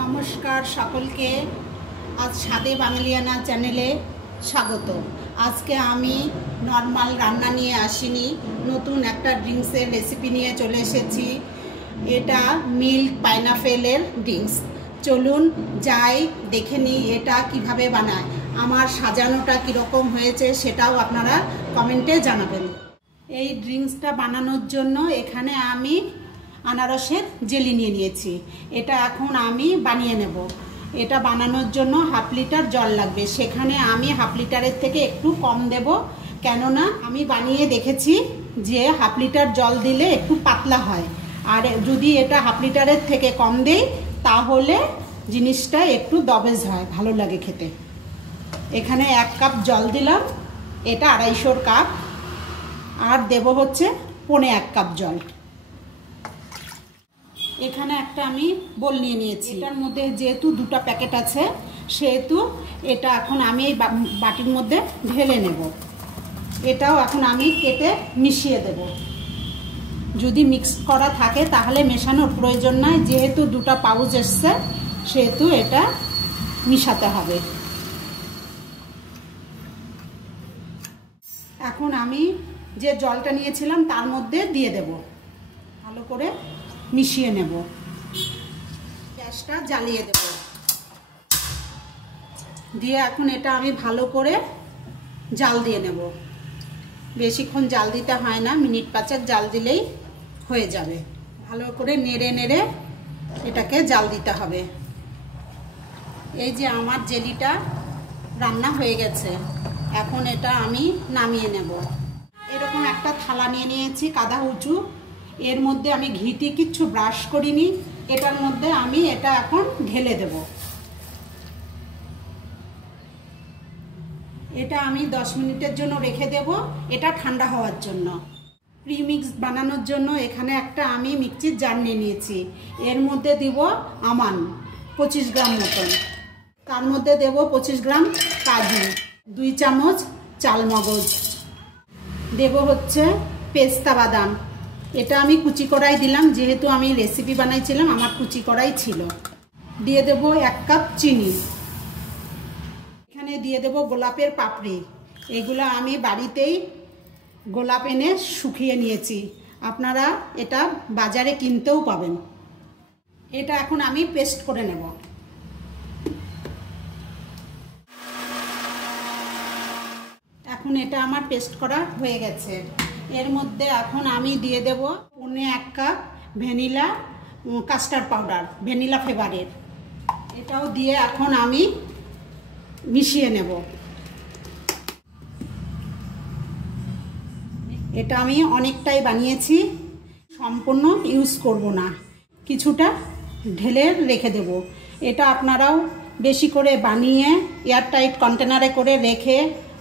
নমস্কার সকলকে। আজ স্বাদে বাঙালিয়ানা চ্যানেলে স্বাগত। আজকে আমি নর্মাল রান্না নিয়ে আসিনি, নতুন একটা ড্রিঙ্কসের রেসিপি নিয়ে চলে এসেছি। এটা মিল্ক পাইনাপেলের ড্রিঙ্কস। চলুন যাই দেখে নিই এটা কিভাবে বানায়। আমার সাজানোটা কীরকম হয়েছে সেটাও আপনারা কমেন্টে জানাবেন। এই ড্রিঙ্কসটা বানানোর জন্য এখানে আমি আনারসের জেলি নিয়ে নিয়েছি। এটা এখন আমি বানিয়ে নেব। এটা বানানোর জন্য হাফ লিটার জল লাগবে, সেখানে আমি হাফ লিটারের থেকে একটু কম দেব, কেননা আমি বানিয়ে দেখেছি যে হাফ লিটার জল দিলে একটু পাতলা হয়, আর যদি এটা হাফ লিটারের থেকে কম দেই তাহলে জিনিসটা একটু দবেজ হয়, ভালো লাগে খেতে। এখানে 1 কাপ জল দিলাম, এটা 250 কাপ, আর দেব হচ্ছে 1.25 কাপ জল। এখানে একটা আমি বোল নিয়ে নিয়েছি, এটার মধ্যে যেহেতু 2টা প্যাকেট আছে সেহেতু এটা এখন আমি এই বাটির মধ্যে ঢেলে নেব। এটাও এখন আমি কেটে মিশিয়ে দেব। যদি মিক্স করা থাকে তাহলে মেশানোর প্রয়োজন নাই, যেহেতু 2টা পাউচ এসছে সেহেতু এটা মিশাতে হবে। এখন আমি যে জলটা নিয়েছিলাম তার মধ্যে দিয়ে দেব, ভালো করে মিশিয়ে নেব। গ্যাসটা জ্বালিয়ে দেব, দিয়ে এখন এটা আমি ভালো করে জাল দিয়ে নেব। বেশিক্ষণ জাল দিতে হয় না, মিনিট 5 জাল দিলেই হয়ে যাবে। ভালো করে নেড়ে নেড়ে এটাকে জাল দিতে হবে। এই যে আমার জেলিটা রান্না হয়ে গেছে, এখন এটা আমি নামিয়ে নেব। এরকম একটা থালা নিয়ে নিয়েছি কাদা উঁচু, এর মধ্যে আমি ঘিটি কিচ্ছু ব্রাশ করিনি, এটার মধ্যে আমি এটা এখন ঢেলে দেব। এটা আমি 10 মিনিটের জন্য রেখে দেব, এটা ঠান্ডা হওয়ার জন্য। প্রিমিক্স বানানোর জন্য এখানে একটা আমি মিক্সির জার নিয়ে নিয়েছি, এর মধ্যে দিব আমান 25 গ্রাম মতন, তার মধ্যে দেব 25 গ্রাম কাজু, 2 চামচ চালমগজ, দেব হচ্ছে পেস্তা বাদাম, এটা আমি কুচি করাই দিলাম, যেহেতু আমি রেসিপি বানাইছিলাম আমার কুচি করাই ছিল। দিয়ে দেব 1 কাপ চিনি, এখানে দিয়ে দেব গোলাপের পাপড়ি, এগুলো আমি বাড়িতেই গোলাপ এনে শুকিয়ে নিয়েছি, আপনারা এটা বাজারে কিনতেও পাবেন। এটা এখন আমি পেস্ট করে নেব। এখন এটা আমার পেস্ট করা হয়ে গেছে। এর মধ্যে এখন আমি দিয়ে দেব 1 cup vanilla custard powder, vanilla ফ্লেভারের, এটাও দিয়ে এখন আমি মিশিয়ে নেব। এটা আমি অনেকটাই বানিয়েছি, সম্পূর্ণ ইউজ করব না, কিছুটা ঢেলে রেখে দেব। এটা আপনারাও বেশি করে বানিয়ে এয়ারটাইট কন্টেনারে করে রেখে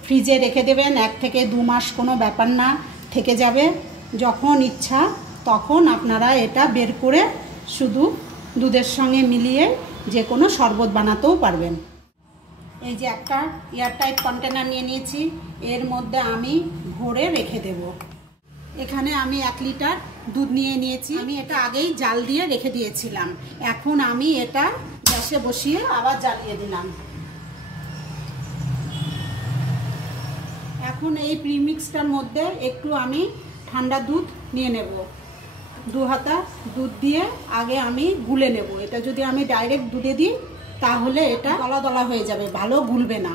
ফ্রিজে রেখে দেবেন, 1 থেকে 2 মাস কোনো ব্যাপার না, থেকে যাবে। যখন ইচ্ছা তখন আপনারা এটা বের করে শুধু দুধের সঙ্গে মিলিয়ে যে কোনো শরবত বানাতেও পারবেন। এই যে একটা এয়ারটাইট কন্টেনার নিয়ে নিয়েছি, এর মধ্যে আমি ভরে রেখে দেব। এখানে আমি 1 লিটার দুধ নিয়ে নিয়েছি, আমি এটা আগেই জাল দিয়ে রেখে দিয়েছিলাম। এখন আমি এটা গ্যাসে বসিয়ে আবার জ্বালিয়ে দিলাম। এখন এই প্রিমিক্সটার মধ্যে একটু আমি ঠান্ডা দুধ নিয়ে নেব, 2 হাতা দুধ দিয়ে আগে আমি গুলে নেব। এটা যদি আমি ডাইরেক্ট দুধে দিই তাহলে এটা দলা দলা হয়ে যাবে, ভালো গুলবে না।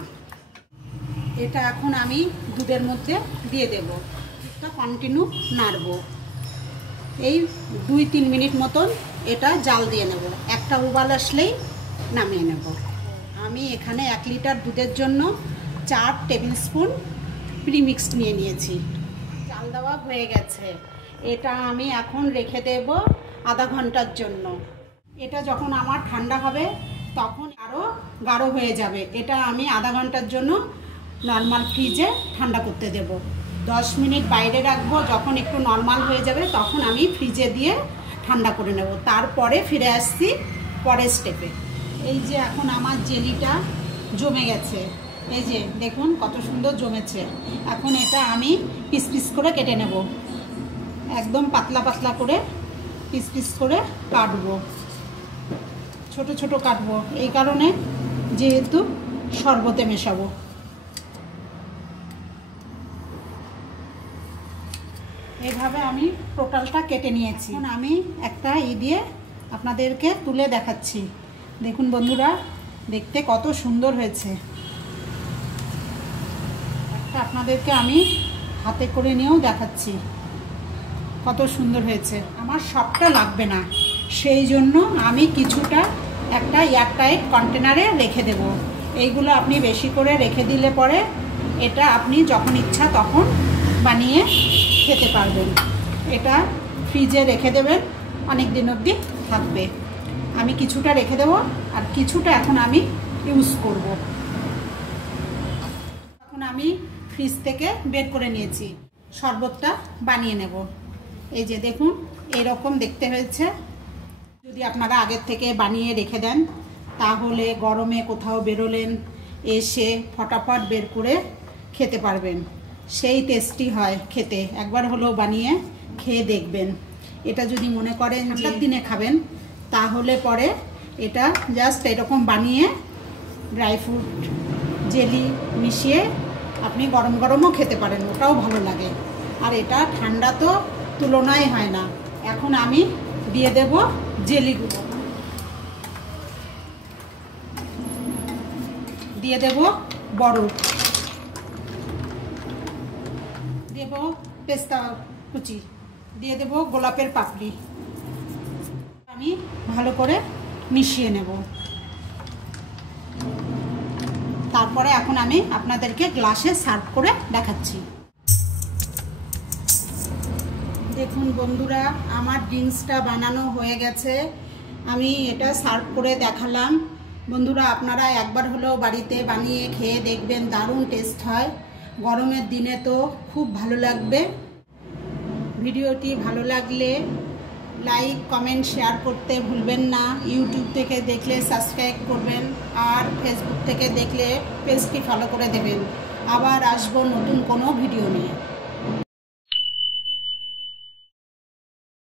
এটা এখন আমি দুধের মধ্যে দিয়ে দেব, এটা কন্টিনিউ নাড়ব। এই 2-3 মিনিট মতন এটা জাল দিয়ে নেব, একটা উবাল আসলেই নামিয়ে নেব। আমি এখানে 1 লিটার দুধের জন্য 4 টেবিল স্পুন প্রিমিক্স নিয়ে নিয়েছি। জাল দেওয়া হয়ে গেছে, এটা আমি এখন রেখে দেব আধা ঘন্টার জন্য। এটা যখন আমার ঠান্ডা হবে তখন আরও গাঢ় হয়ে যাবে, এটা আমি আধা ঘন্টার জন্য নর্মাল ফ্রিজে ঠান্ডা করতে দেব। 10 মিনিট বাইরে রাখবো, যখন একটু নর্মাল হয়ে যাবে তখন আমি ফ্রিজে দিয়ে ঠান্ডা করে নেব। তারপরে ফিরে আসছি পরের স্টেপে। এই যে এখন আমার জেলিটা জমে গেছে, এই যে দেখুন কত সুন্দর জমেছে। এখন এটা আমি পিস পিস করে কেটে নেব, একদম পাতলা পাতলা করে পিস পিস করে কাটবো। ছোট ছোট কাটবো এই কারণে, যেহেতু শরবতে মেশাবো। এইভাবে আমি টোটালটা কেটে নিয়েছি। এখন আমি একটা দিয়ে আপনাদেরকে তুলে দেখাচ্ছি। দেখুন বন্ধুরা, দেখতে কত সুন্দর হয়েছে। একটা আপনাদেরকে আমি হাতে করে নিয়েও দেখাচ্ছি কত সুন্দর হয়েছে। আমার সবটা লাগবে না, সেই জন্য আমি কিছুটা একটা এয়ারটাইট কন্টেনারে রেখে দেব। এইগুলো আপনি বেশি করে রেখে দিলে পরে এটা আপনি যখন ইচ্ছা তখন বানিয়ে খেতে পারবেন। এটা ফ্রিজে রেখে দেবেন, অনেক দিন অবধি থাকবে। আমি কিছুটা রেখে দেব আর কিছুটা এখন আমি ইউজ করব। এখন আমি ফ্রিজ থেকে বের করে নিয়েছি, শরবতটা বানিয়ে নেব। এই যে দেখুন, এরকম দেখতে হয়েছে। যদি আপনারা আগের থেকে বানিয়ে রেখে দেন তাহলে গরমে কোথাও বেরোলেন, এসে ফটাফট বের করে খেতে পারবেন। সেই টেস্টি হয় খেতে, একবার হলেও বানিয়ে খেয়ে দেখবেন। এটা যদি মনে করেন ঠান্ডার দিনে খাবেন তাহলে পরে এটা জাস্ট এরকম বানিয়ে ড্রাই ফ্রুট জেলি মিশিয়ে আপনি গরম গরমও খেতে পারেন, ওটাও ভালো লাগে। আর এটা ঠান্ডা তো তুলনায় হয় না। এখন আমি দিয়ে দেব জেলিগুলো, দিয়ে দেব বরফ, দেব পেস্তা কুচি, দিয়ে দেব গোলাপের পাপড়ি। আমি ভালো করে মিশিয়ে নেব। তারপরে এখন আমি আপনাদেরকে গ্লাসে সার্ভ করে দেখাচ্ছি। দেখুন বন্ধুরা, আমার ড্রিঙ্কসটা বানানো হয়ে গেছে। আমি এটা সার্ভ করে দেখালাম। বন্ধুরা, আপনারা একবার হলেও বাড়িতে বানিয়ে খেয়ে দেখবেন, দারুণ টেস্ট হয়। গরমের দিনে তো খুব ভালো লাগবে। ভিডিওটি ভালো লাগলে লাইক কমেন্ট শেয়ার করতে ভুলবেন না। ইউটিউব থেকে দেখলে সাবস্ক্রাইব করবেন, আর ফেসবুক থেকে দেখলে পেজটি ফলো করে দেবেন। আবার আসবো নতুন কোনো ভিডিও নিয়ে।